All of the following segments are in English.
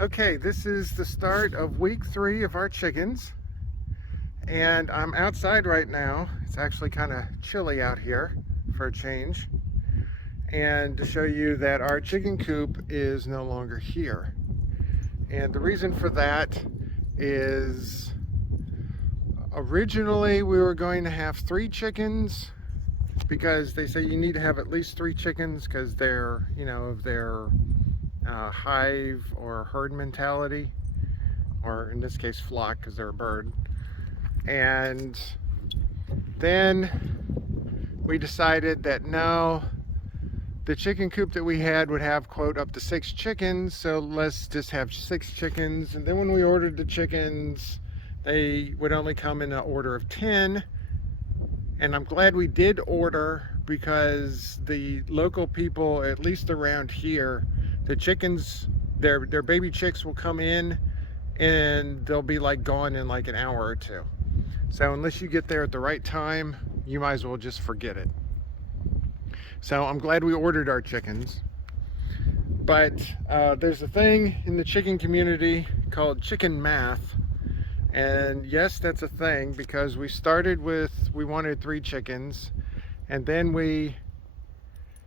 Okay, this is the start of week 3 of our chickens, and I'm outside right now. It's actually kind of chilly out here for a change, and to show you that our chicken coop is no longer here. And the reason for that is originally we were going to have 3 chickens because they say you need to have at least 3 chickens because they're, of their hive or herd mentality, or in this case flock because they're a bird. And then we decided that no, the chicken coop that we had would have, quote, up to 6 chickens, so let's just have 6 chickens. And then when we ordered the chickens, they would only come in an order of 10. And I'm glad we did order, because the local people, at least around here, the chickens, their baby chicks will come in and they'll be like gone in like an hour or two. So unless you get there at the right time, you might as well just forget it. So I'm glad we ordered our chickens. But there's a thing in the chicken community called chicken math. And yes, that's a thing, because we started with, we wanted 3 chickens. And then we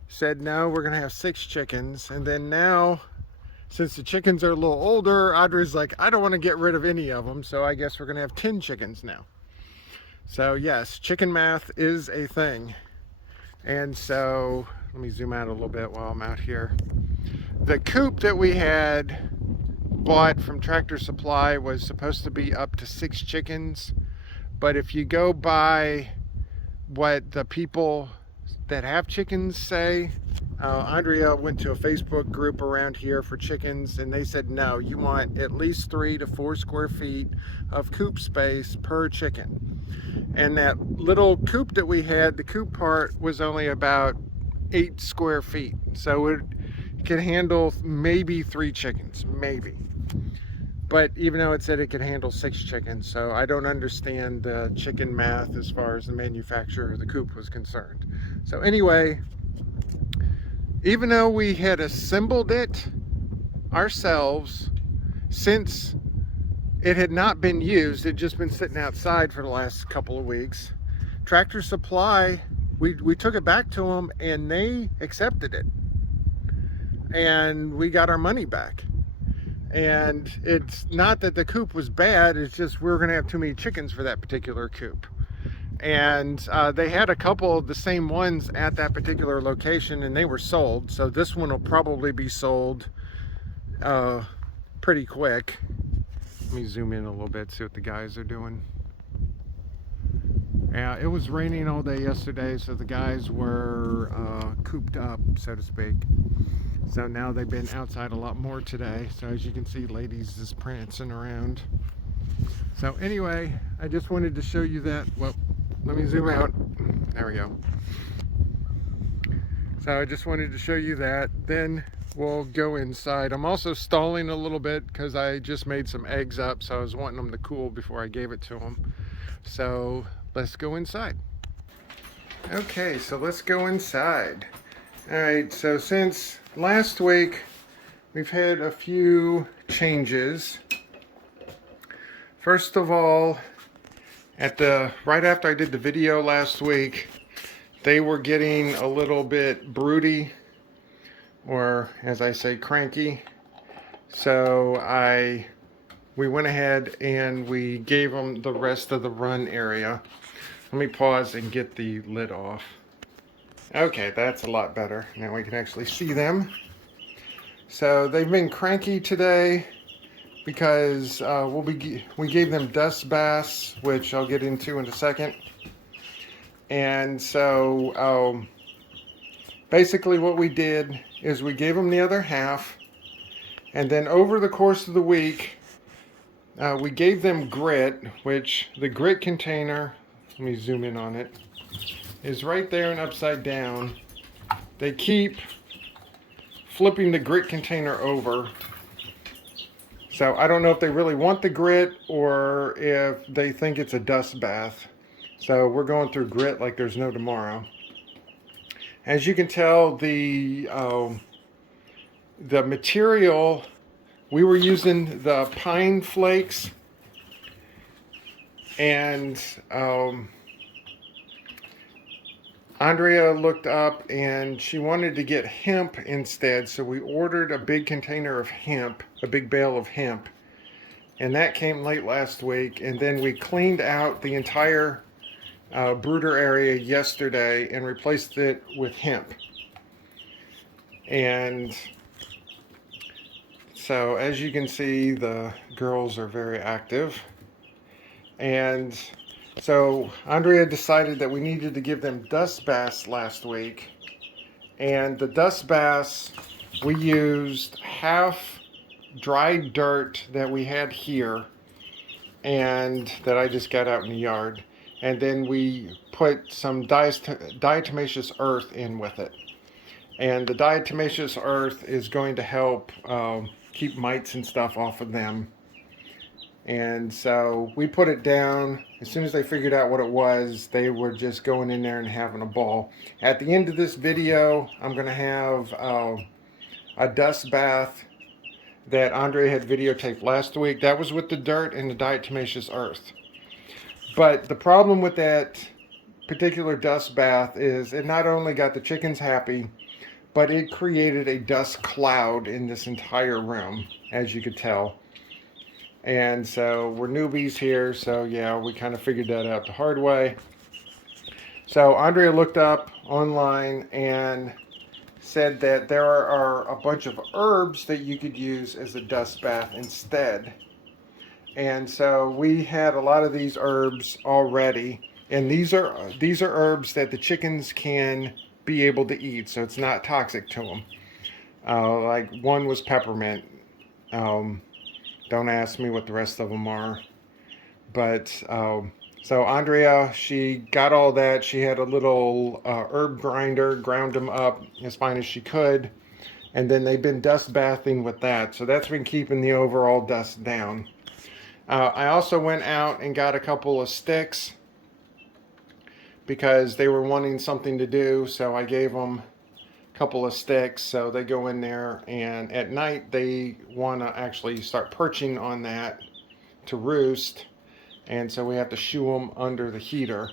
said, no, we're going to have 6 chickens. And then now, since the chickens are a little older, Audra's like, I don't want to get rid of any of them. So I guess we're going to have 10 chickens now. So yes, chicken math is a thing. And so, let me zoom out a little bit while I'm out here. The coop that we had bought from Tractor Supply was supposed to be up to 6 chickens. But if you go by what the people that have chickens say, Andrea went to a Facebook group around here for chickens, and they said no, you want at least 3 to 4 square feet of coop space per chicken. And that little coop that we had, the coop part was only about 8 square feet, so it could handle maybe 3 chickens, maybe. But even though it said it could handle 6 chickens, so I don't understand the chicken math as far as the manufacturer of the coop was concerned. So anyway, even though we had assembled it ourselves, since it had not been used, it had just been sitting outside for the last couple of weeks, Tractor Supply, we took it back to them and they accepted it. And we got our money back. And it's not that the coop was bad, it's just we were going to have too many chickens for that particular coop. And they had a couple of the same ones at that particular location, and they were sold. So this one will probably be sold pretty quick. Let me zoom in a little bit, see what the guys are doing. Yeah, it was raining all day yesterday, so the guys were cooped up, so to speak. So now they've been outside a lot more today. So as you can see, ladies is prancing around. So anyway, I just wanted to show you that. Well, let me zoom out. There we go. So I just wanted to show you that. Then we'll go inside. I'm also stalling a little bit because I just made some eggs up, so I was wanting them to cool before I gave it to them. So let's go inside. Okay, so let's go inside. All right, so since last week, we've had a few changes. First of all, right after I did the video last week, they were getting a little bit broody, or as I say, cranky. So we went ahead and we gave them the rest of the run area. Let me pause and get the lid off. Okay, that's a lot better. Now we can actually see them. So they've been cranky today because we gave them dust baths, which I'll get into in a second. And so basically what we did is we gave them the other half, and then over the course of the week, we gave them grit, which the grit container, let me zoom in on it, is right there and upside down. They keep flipping the grit container over. So I don't know if they really want the grit or if they think it's a dust bath. So we're going through grit like there's no tomorrow. As you can tell, the material we were using the pine flakes, and Andrea looked up and she wanted to get hemp instead, so we ordered a big container of hemp, a big bale of hemp, and that came late last week. And then we cleaned out the entire brooder area yesterday and replaced it with hemp. And so as you can see, the girls are very active. And so Andrea decided that we needed to give them dust baths last week. And the dust baths, we used half dried dirt that we had here and that I just got out in the yard. And then we put some diatomaceous earth in with it. And the diatomaceous earth is going to help keep mites and stuff off of them. And so we put it down. As soon as they figured out what it was, they were just going in there and having a ball. At the end of this video, I'm going to have a dust bath that Andrea had videotaped last week. That was with the dirt and the diatomaceous earth. But the problem with that particular dust bath is it not only got the chickens happy, but it created a dust cloud in this entire room, as you could tell. And so we're newbies here, so yeah, we kind of figured that out the hard way. So Andrea looked up online and said that there are a bunch of herbs that you could use as a dust bath instead. And so we had a lot of these herbs already, and these are herbs that the chickens can be able to eat, so it's not toxic to them. Like one was peppermint. Don't ask me what the rest of them are. But so Andrea, she got all that. She had a little herb grinder, ground them up as fine as she could. And then they've been dust bathing with that. So that's been keeping the overall dust down. I also went out and got a couple of sticks because they were wanting something to do. So I gave them couple of sticks, so they go in there, and at night they want to actually start perching on that to roost, and so we have to shoo them under the heater.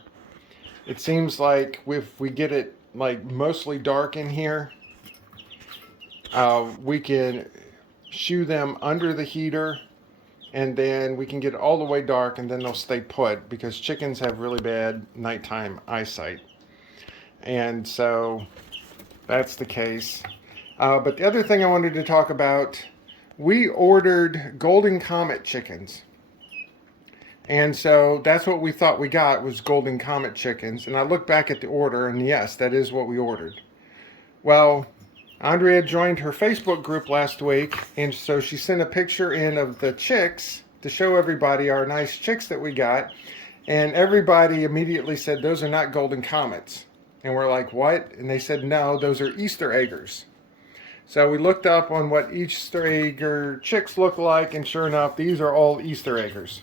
It seems like if we get it like mostly dark in here, we can shoo them under the heater, and then we can get it all the way dark, and then they'll stay put because chickens have really bad nighttime eyesight. And so that's the case. But the other thing I wanted to talk about, we ordered Golden Comet chickens. And so that's what we thought we got, was Golden Comet chickens. And I looked back at the order, and yes, that is what we ordered. Well, Andrea joined her Facebook group last week, and so she sent a picture in of the chicks to show everybody our nice chicks that we got. And everybody immediately said, those are not Golden Comets. And we're like, what? And they said, no, those are Easter eggers. So we looked up on what Easter egger chicks look like, and sure enough, these are all Easter eggers.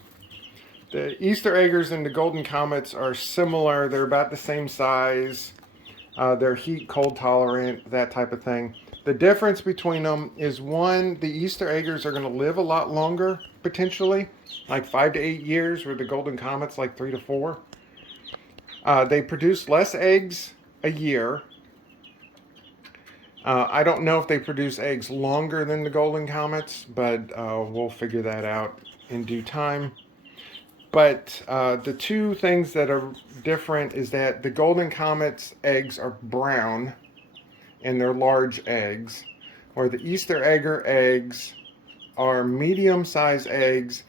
The Easter eggers and the Golden Comets are similar. They're about the same size. They're heat, cold tolerant, that type of thing. The difference between them is, one, the Easter eggers are going to live a lot longer, potentially, like 5 to 8 years, where the Golden Comets like 3 to 4. They produce less eggs a year. I don't know if they produce eggs longer than the Golden Comets, but we'll figure that out in due time. But the two things that are different is that the Golden Comet's eggs are brown, and they're large eggs, where the Easter egger eggs are medium-sized eggs,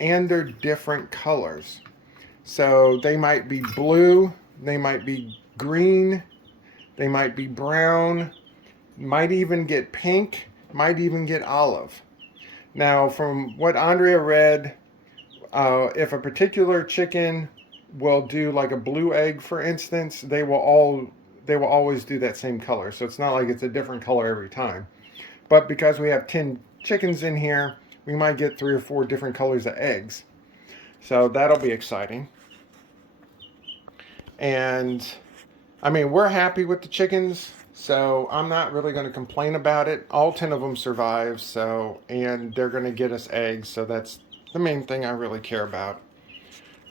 and they're different colors. So they might be blue, they might be green, they might be brown, might even get pink, might even get olive. Now, from what Andrea read, if a particular chicken will do like a blue egg, for instance, they will always do that same color. So it's not like it's a different color every time. But because we have 10 chickens in here, we might get 3 or 4 different colors of eggs. So that'll be exciting. And I mean, we're happy with the chickens. So I'm not really going to complain about it. All 10 of them survive, so, and they're going to get us eggs, so that's the main thing I really care about.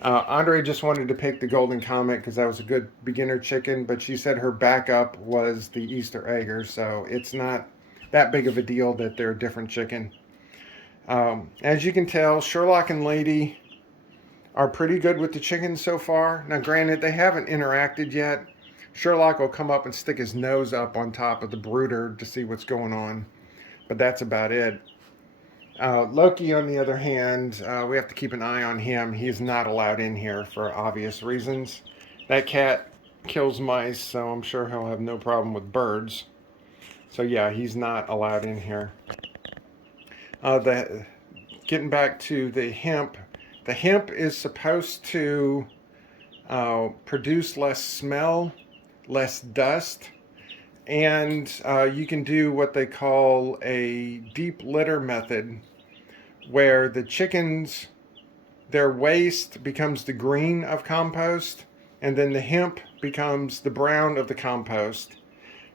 Andre just wanted to pick the Golden Comet because that was a good beginner chicken, but she said her backup was the Easter Egger, so it's not that big of a deal that they're a different chicken. As you can tell, Sherlock and Lady are pretty good with the chickens so far. Now, granted, they haven't interacted yet. Sherlock will come up and stick his nose up on top of the brooder to see what's going on, but that's about it. Loki, on the other hand, we have to keep an eye on him. He's not allowed in here for obvious reasons. That cat kills mice, so I'm sure he'll have no problem with birds. So yeah, he's not allowed in here. Getting back to the hemp is supposed to produce less smell, less dust, and you can do what they call a deep litter method, where the chickens, their waste becomes the green of compost, and then the hemp becomes the brown of the compost,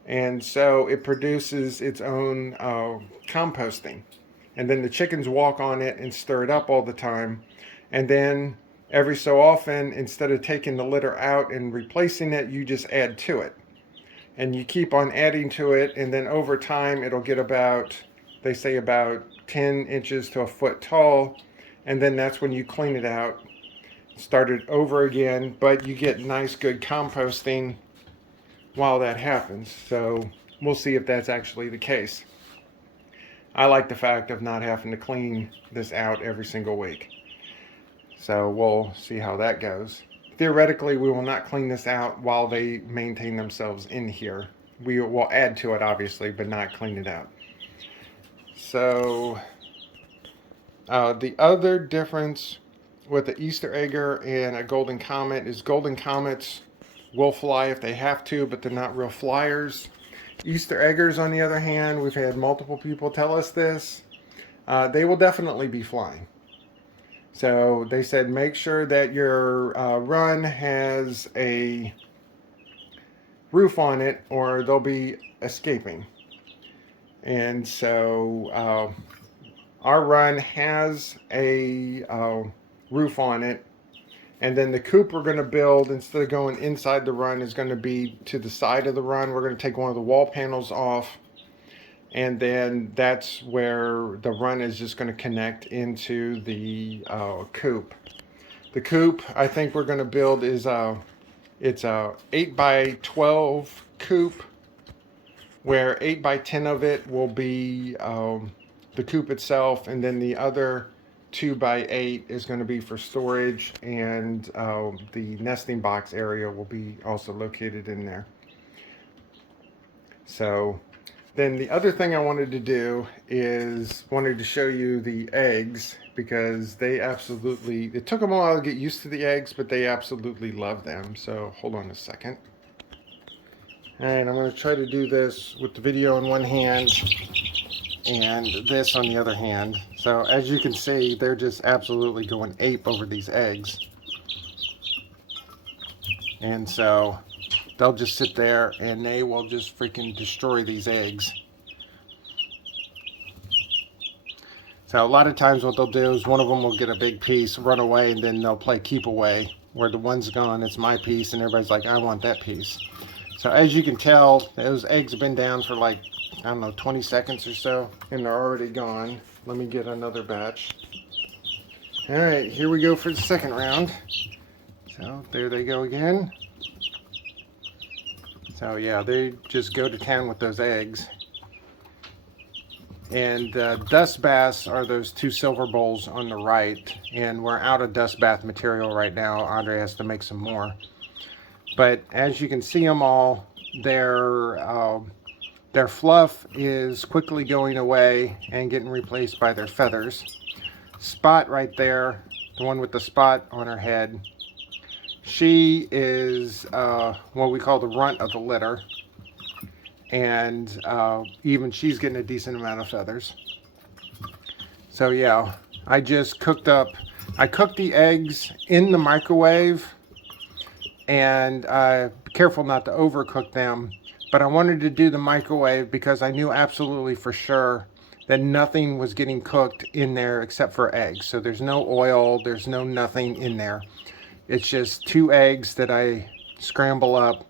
and so it produces its own composting. And then the chickens walk on it and stir it up all the time, and then every so often, instead of taking the litter out and replacing it, you just add to it. And you keep on adding to it, and then over time it'll get about, they say, about 10 inches to a foot tall, and then that's when you clean it out, start it over again, but you get nice good composting while that happens. So we'll see if that's actually the case. I like the fact of not having to clean this out every single week. So we'll see how that goes. Theoretically, we will not clean this out while they maintain themselves in here. We will add to it, obviously, but not clean it out. So the other difference with the Easter Egger and a Golden Comet is Golden Comets will fly if they have to, but they're not real flyers. Easter Eggers, on the other hand, we've had multiple people tell us this, they will definitely be flying. So they said make sure that your run has a roof on it or they'll be escaping. And so our run has a roof on it, and then the coop we're going to build, instead of going inside the run, is going to be to the side of the run. We're going to take one of the wall panels off, and then that's where the run is just going to connect into the coop. The coop I think we're going to build is it's a 8x12 coop, where 8x10 of it will be the coop itself, and then the other 2x8 is going to be for storage, and the nesting box area will be also located in there. So then the other thing I wanted to do is wanted to show you the eggs, because they absolutely, it took them a while to get used to the eggs, but they absolutely love them. So hold on a second. And I'm going to try to do this with the video in one hand and this on the other hand. So as you can see, they're just absolutely going ape over these eggs. And so they'll just sit there and they will just freaking destroy these eggs. So a lot of times what they'll do is one of them will get a big piece, run away, and then they'll play keep away, where the one's gone, it's my piece, and everybody's like, I want that piece. So as you can tell, those eggs have been down for like, I don't know, 20 seconds or so, and they're already gone. Let me get another batch. All right, here we go for the second round. So there they go again. So yeah, they just go to town with those eggs. And dust baths are those two silver bowls on the right, and we're out of dust bath material right now. Andre has to make some more. But as you can see them all, their fluff is quickly going away and getting replaced by their feathers. Spot right there, the one with the spot on her head, she is what we call the runt of the litter. And even she's getting a decent amount of feathers. So yeah, I just cooked the eggs in the microwave, and be careful not to overcook them, but I wanted to do the microwave because I knew absolutely for sure that nothing was getting cooked in there except for eggs. So there's no oil, there's no nothing in there. It's just 2 eggs that I scramble up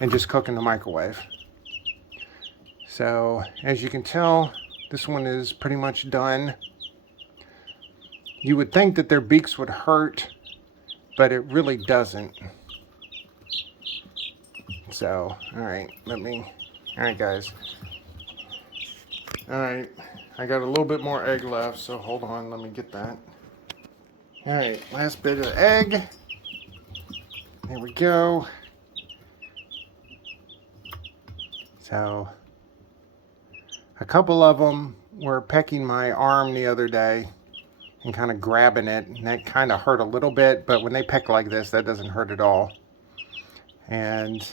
and just cook in the microwave. So as you can tell, this one is pretty much done. You would think that their beaks would hurt, but it really doesn't. So, alright guys. Alright, I got a little bit more egg left, so hold on, let me get that. Alright, last bit of egg. There we go. So, a couple of them were pecking my arm the other day and kind of grabbing it, and that kind of hurt a little bit, but when they peck like this, that doesn't hurt at all. And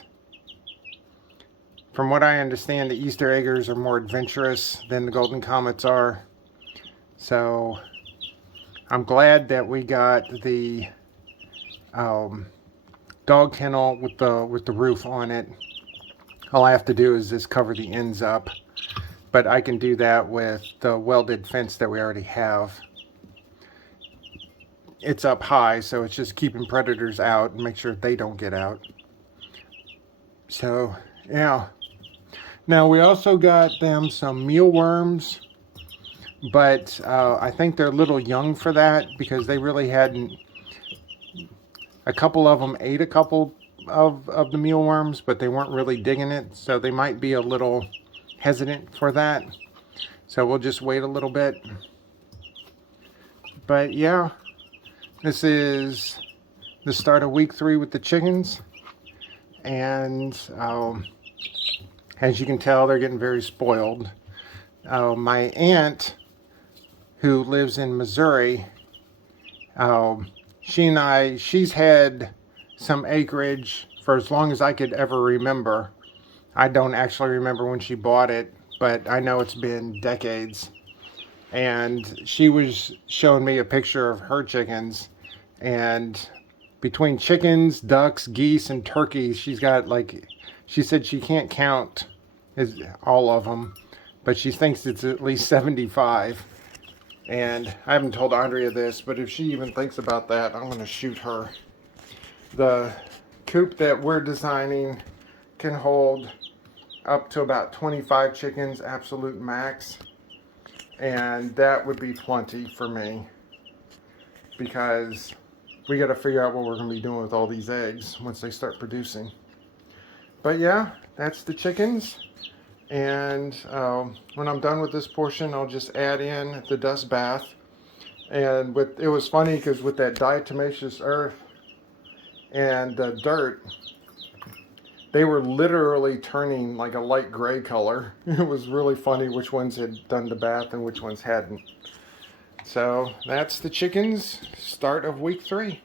from what I understand, the Easter eggers are more adventurous than the golden comets are. So I'm glad that we got the dog kennel with the roof on it. All I have to do is just cover the ends up, but I can do that with the welded fence that we already have. It's up high, so it's just keeping predators out and make sure they don't get out. So yeah. Now we also got them some mealworms, but I think they're a little young for that because they really hadn't. A couple of them ate a couple of the mealworms, but they weren't really digging it, so they might be a little hesitant for that. So we'll just wait a little bit. But yeah, this is the start of week 3 with the chickens, and as you can tell, they're getting very spoiled. My aunt, who lives in Missouri, she's had some acreage for as long as I could ever remember. I don't actually remember when she bought it, but I know it's been decades. And she was showing me a picture of her chickens, and between chickens, ducks, geese, and turkeys, she's got like, she said she can't count all of them, but she thinks it's at least 75. And I haven't told Andrea this, but if she even thinks about that, I'm going to shoot her. The coop that we're designing can hold up to about 25 chickens, absolute max. And that would be plenty for me, because we got to figure out what we're going to be doing with all these eggs once they start producing. But yeah, that's the chickens. And when I'm done with this portion, I'll just add in the dust bath. And it was funny because with that diatomaceous earth and the dirt, they were literally turning like a light gray color. It was really funny which ones had done the bath and which ones hadn't. So that's the chickens, start of week 3.